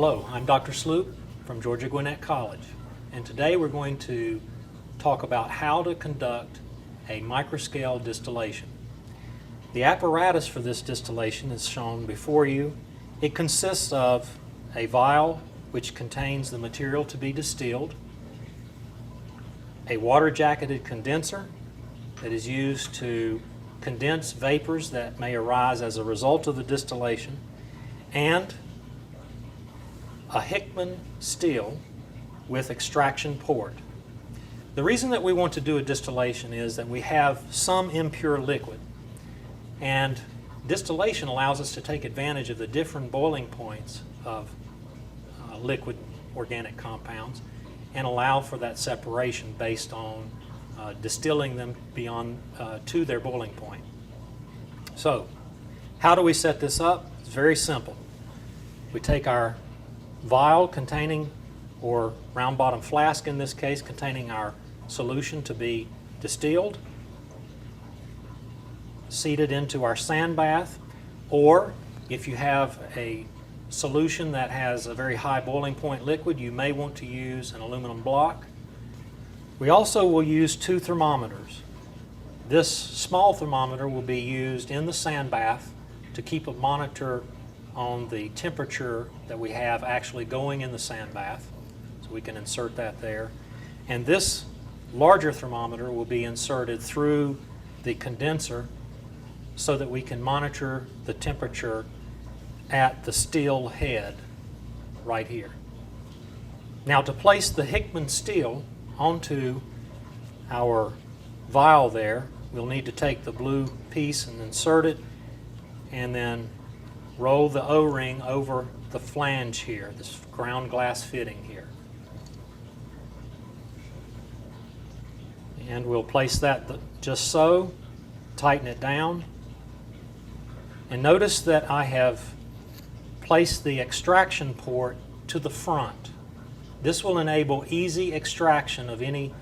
Hello, I'm Dr. Sloop from Georgia Gwinnett College, and today we're going to talk about how to conduct a microscale distillation. The apparatus for this distillation is shown before you. It consists of a vial which contains the material to be distilled, a water-jacketed condenser that is used to condense vapors that may arise as a result of the distillation, and a Hickman still with extraction port. The reason that we want to do a distillation is that we have some impure liquid, and distillation allows us to take advantage of the different boiling points of liquid organic compounds and allow for that separation based on distilling them beyond to their boiling point. So, how do we set this up? It's very simple. We take our vial containing, or round bottom flask in this case, containing our solution to be distilled, seat it into our sand bath, or if you have a solution that has a very high boiling point liquid, you may want to use an aluminum block. We also will use 2 thermometers. This small thermometer will be used in the sand bath to keep a monitor on the temperature that we have actually going in the sand bath. So we can insert that there. And this larger thermometer will be inserted through the condenser so that we can monitor the temperature at the still head right here. Now, to place the Hickman still onto our vial there, we'll need to take the blue piece and insert it, and then roll the O-ring over the flange here, this ground glass fitting here. And we'll place that just so, tighten it down. And notice that I have placed the extraction port to the front. This will enable easy extraction of any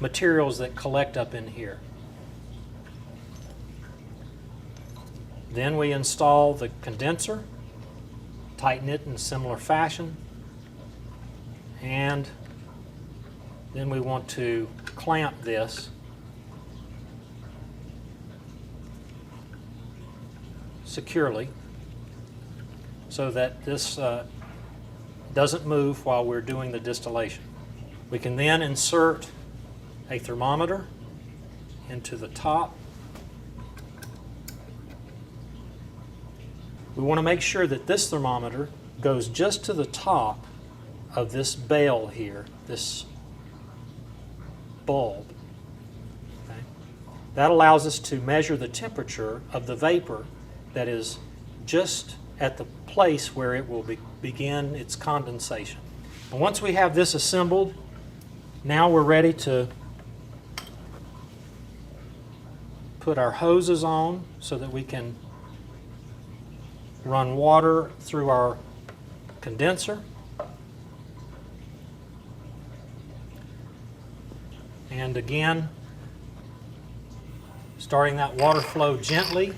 materials that collect up in here. Then we install the condenser, tighten it in similar fashion, and then we want to clamp this securely so that this doesn't move while we're doing the distillation. We can then insert a thermometer into the top. We want to make sure that this thermometer goes just to the top of this bale here, this bulb. Okay? That allows us to measure the temperature of the vapor that is just at the place where it will begin its condensation. And once we have this assembled, now we're ready to put our hoses on so that we can run water through our condenser. And again, starting that water flow gently,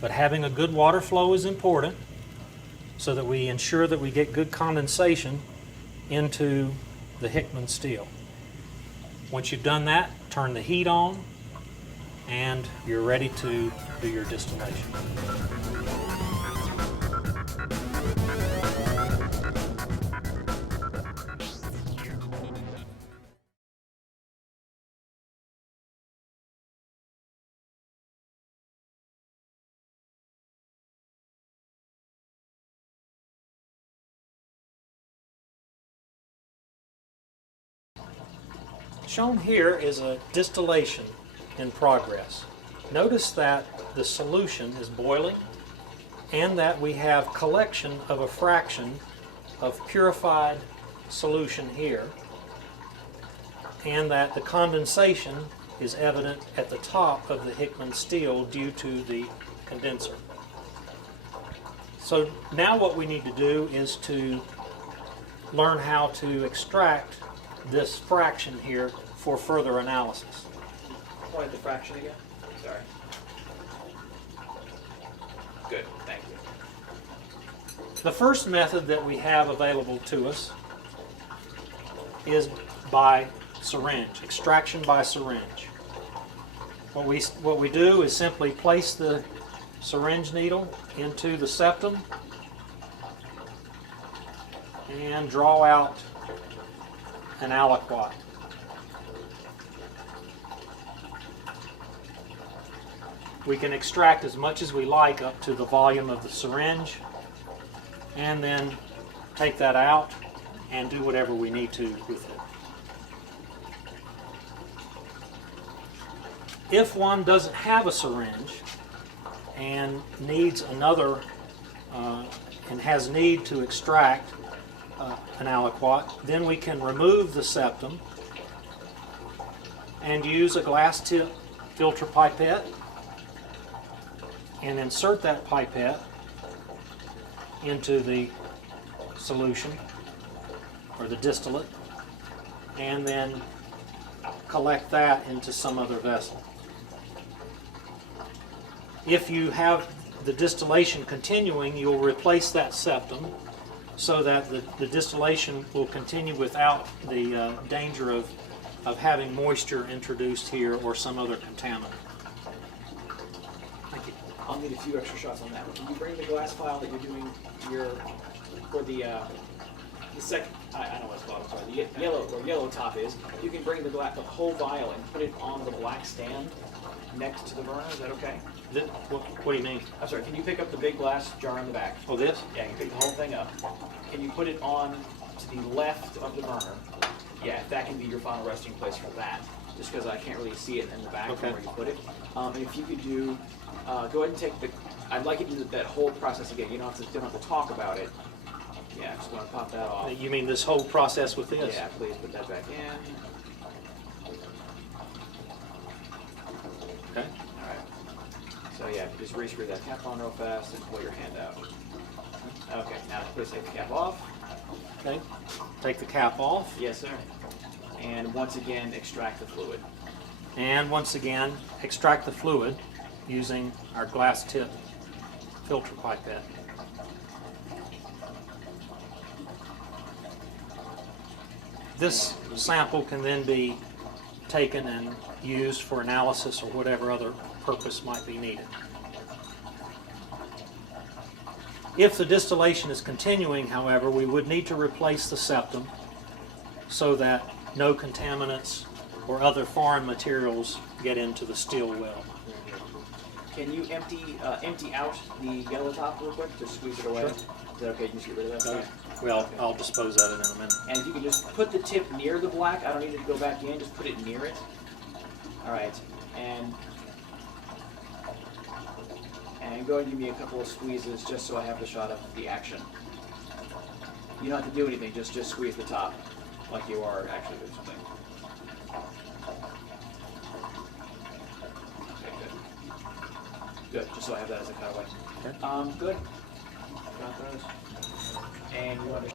but having a good water flow is important so that we ensure that we get good condensation into the Hickman steel. Once you've done that, turn the heat on and you're ready to do your distillation. Shown here is a distillation in progress. Notice that the solution is boiling and that we have collection of a fraction of purified solution here, and that the condensation is evident at the top of the Hickman steel due to the condenser. So now what we need to do is to learn how to extract this fraction here for further analysis. What is the fraction again? Sorry. Good, thank you. The first method that we have available to us is by syringe, extraction by syringe. What we do is simply place the syringe needle into the septum and draw out an aliquot. We can extract as much as we like up to the volume of the syringe, and then take that out and do whatever we need to with it. If one doesn't have a syringe and needs another and has need to extract an aliquot, then we can remove the septum and use a glass tip filter pipette and insert that pipette into the solution or the distillate, and then collect that into some other vessel. If you have the distillation continuing, you'll replace that septum so that the distillation will continue without the danger of having moisture introduced here or some other contaminant. Thank you. I'll need a few extra shots on that. Can you bring the glass vial that you're doing for the second? I know what it's called. I'm sorry. The yellow top is. You can bring the whole vial and put it on the black stand next to the burner. Is that okay? What do you mean? I'm sorry. Can you pick up the big glass jar in the back? Oh, this? Yeah, you pick the whole thing up. Can you put it on to the left of the burner? Yeah, that can be your final resting place for that. Just because I can't really see it in the back from where you put it. And if you could do, go ahead and take the. I'd like you to do that whole process again. You don't have to talk about it. Yeah, just want to pop that off. You mean this whole process with this? Yeah, please put that back in. Okay. All right. So yeah, just re-screw that cap on real fast and pull your hand out. Okay, now please take the cap off. Okay. Take the cap off. Yes, sir. And once again, extract the fluid. And once again, extract the fluid using our glass tip filter pipette. This sample can then be taken and used for analysis or whatever other purpose might be needed. If the distillation is continuing, however, we would need to replace the septum so that no contaminants or other foreign materials get into the still well. Can you empty out the yellow top real quick? Just squeeze it away. Sure. Is that okay? Just get rid of that? Okay. Well, I'll dispose of it in a minute. And if you can just put the tip near the black, I don't need it to go back in, just put it near it. All right, and go ahead and give me a couple of squeezes just so I have the shot of the action. You don't have to do anything, just squeeze the top like you are actually doing something. Okay, good. Good, just so I have that as a cutaway. Okay. Good. Got those. And you want to